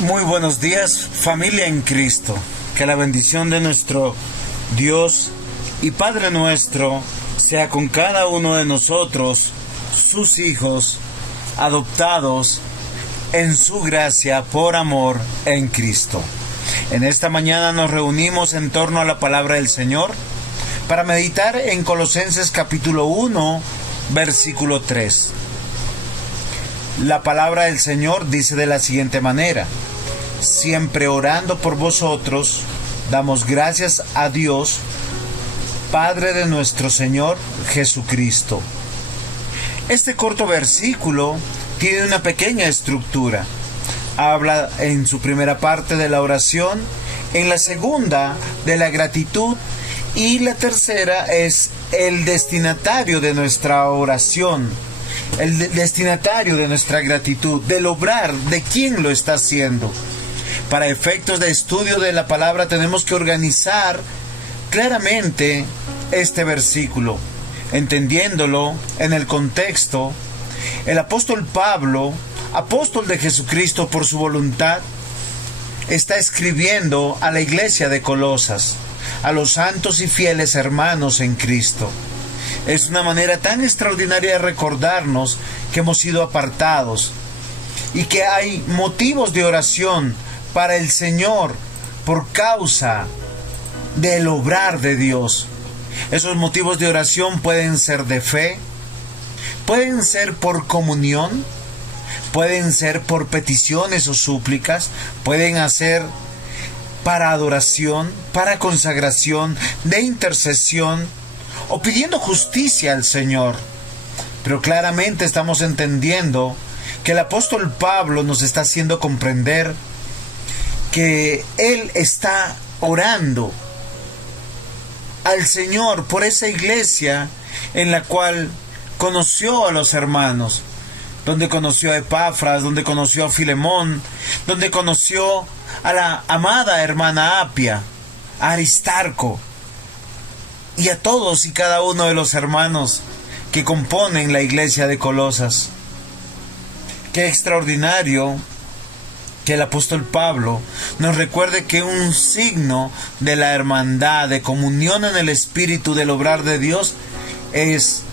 Muy buenos días, familia en Cristo. Que la bendición de nuestro Dios y Padre nuestro sea con cada uno de nosotros, sus hijos, adoptados en su gracia por amor en Cristo. En esta mañana nos reunimos en torno a la palabra del Señor para meditar en Colosenses capítulo 1, versículo 3. La palabra del Señor dice de la siguiente manera: siempre orando por vosotros, damos gracias a Dios, Padre de nuestro Señor Jesucristo. Este corto versículo tiene una pequeña estructura. Habla en su primera parte de la oración, en la segunda de la gratitud y la tercera es el destinatario de nuestra oración, el destinatario de nuestra gratitud, del obrar, de quién lo está haciendo. Para efectos de estudio de la palabra tenemos que organizar claramente este versículo, entendiéndolo en el contexto. El apóstol Pablo, apóstol de Jesucristo por su voluntad, está escribiendo a la iglesia de Colosas, a los santos y fieles hermanos en Cristo. Es una manera tan extraordinaria de recordarnos que hemos sido apartados y que hay motivos de oración para el Señor por causa del obrar de Dios. Esos motivos de oración pueden ser de fe, pueden ser por comunión, pueden ser por peticiones o súplicas, pueden ser para adoración, para consagración, de intercesión o pidiendo justicia al Señor. Pero claramente estamos entendiendo que el apóstol Pablo nos está haciendo comprender que él está orando al Señor por esa iglesia en la cual conoció a los hermanos, donde conoció a Epafras, donde conoció a Filemón, donde conoció a la amada hermana Apia, a Aristarco y a todos y cada uno de los hermanos que componen la iglesia de Colosas. Qué extraordinario que el apóstol Pablo nos recuerde que un signo de la hermandad, de comunión en el Espíritu, del obrar de Dios, es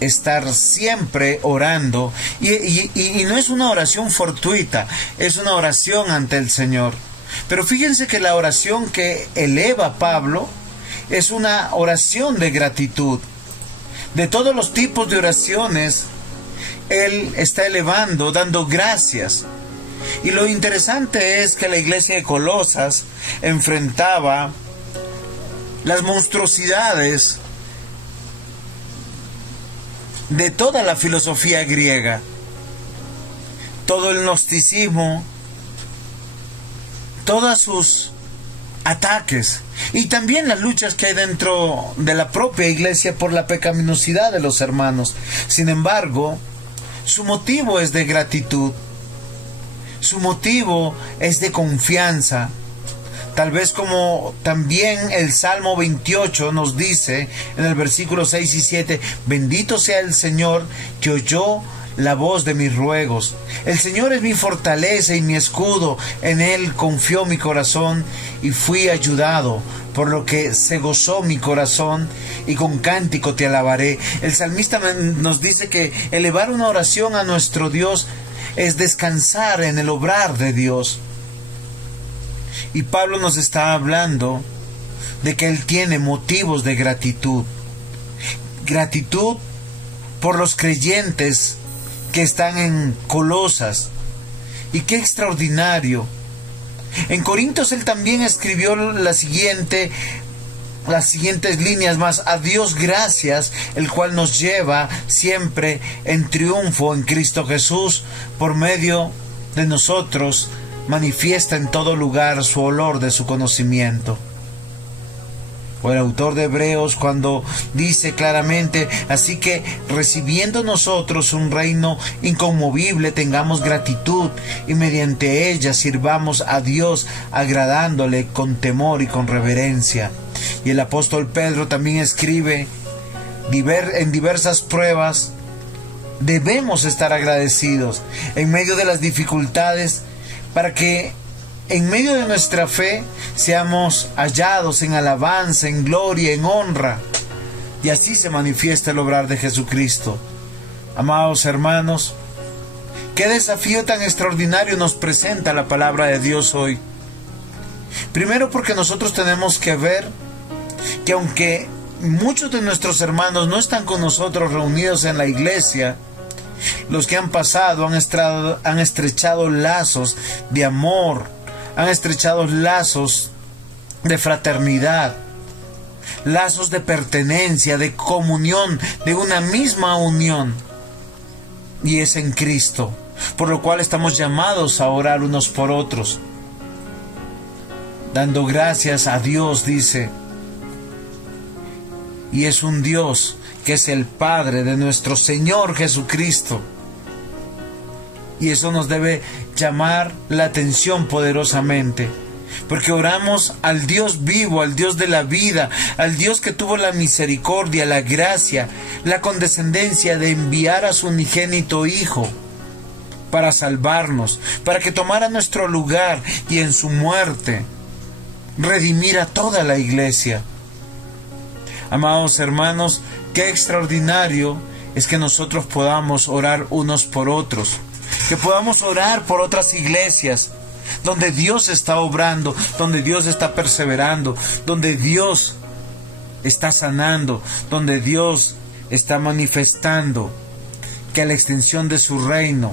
estar siempre orando. Y no es una oración fortuita, es una oración ante el Señor. Pero fíjense que la oración que eleva Pablo es una oración de gratitud. De todos los tipos de oraciones, él está elevando, dando gracias. Y lo interesante es que la iglesia de Colosas enfrentaba las monstruosidades de toda la filosofía griega, todo el gnosticismo, todos sus ataques y también las luchas que hay dentro de la propia iglesia por la pecaminosidad de los hermanos. Sin embargo, su motivo es de gratitud. Su motivo es de confianza. Tal vez como también el Salmo 28 nos dice en el versículo 6 y 7, bendito sea el Señor que oyó la voz de mis ruegos. El Señor es mi fortaleza y mi escudo, en Él confió mi corazón y fui ayudado, por lo que se gozó mi corazón y con cántico te alabaré. El salmista nos dice que elevar una oración a nuestro Dios es descansar en el obrar de Dios. Y Pablo nos está hablando de que él tiene motivos de gratitud. Gratitud por los creyentes que están en Colosas. Y qué extraordinario. En Corintios él también escribió las siguientes líneas más: a Dios gracias, el cual nos lleva siempre en triunfo en Cristo Jesús, por medio de nosotros manifiesta en todo lugar su olor de su conocimiento. O el autor de Hebreos cuando dice claramente, así que recibiendo nosotros un reino inconmovible tengamos gratitud y mediante ella sirvamos a Dios agradándole con temor y con reverencia. Y el apóstol Pedro también escribe, en diversas pruebas debemos estar agradecidos en medio de las dificultades para que en medio de nuestra fe seamos hallados en alabanza, en gloria, en honra, y así se manifiesta el obrar de Jesucristo. Amados hermanos, qué desafío tan extraordinario nos presenta la palabra de Dios hoy. Primero, porque nosotros tenemos que ver que aunque muchos de nuestros hermanos no están con nosotros reunidos en la iglesia, los que han pasado han estrechado lazos de amor, han estrechado lazos de fraternidad, lazos de pertenencia, de comunión, de una misma unión, y es en Cristo, por lo cual estamos llamados a orar unos por otros, dando gracias a Dios, dice, y es un Dios que es el Padre de nuestro Señor Jesucristo, y eso nos debe llamar la atención poderosamente, porque oramos al Dios vivo, al Dios de la vida, al Dios que tuvo la misericordia, la gracia, la condescendencia de enviar a su unigénito Hijo para salvarnos, para que tomara nuestro lugar y en su muerte redimir a toda la iglesia. Amados hermanos, qué extraordinario es que nosotros podamos orar unos por otros, que podamos orar por otras iglesias donde Dios está obrando, donde Dios está perseverando, donde Dios está sanando, donde Dios está manifestando que la extensión de su reino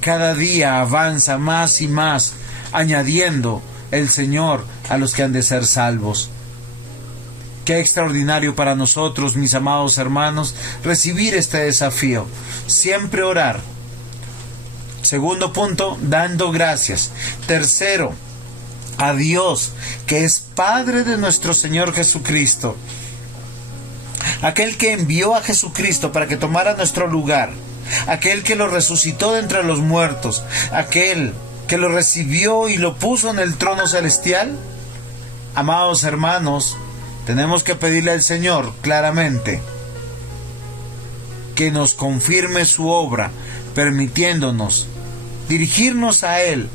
cada día avanza más y más, añadiendo el Señor a los que han de ser salvos. Qué extraordinario para nosotros, mis amados hermanos, recibir este desafío. Siempre orar. Segundo punto, dando gracias. Tercero, a Dios, que es Padre de nuestro Señor Jesucristo. Aquel que envió a Jesucristo para que tomara nuestro lugar. Aquel que lo resucitó de entre los muertos. Aquel que lo recibió y lo puso en el trono celestial. Amados hermanos, tenemos que pedirle al Señor claramente que nos confirme su obra, permitiéndonos dirigirnos a Él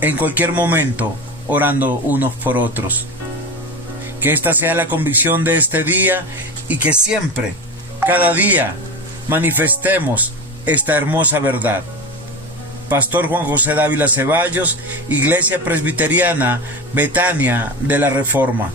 en cualquier momento, orando unos por otros. Que esta sea la convicción de este día y que siempre, cada día, manifestemos esta hermosa verdad. Pastor Juan José Dávila Ceballos, Iglesia Presbiteriana Betania de la Reforma.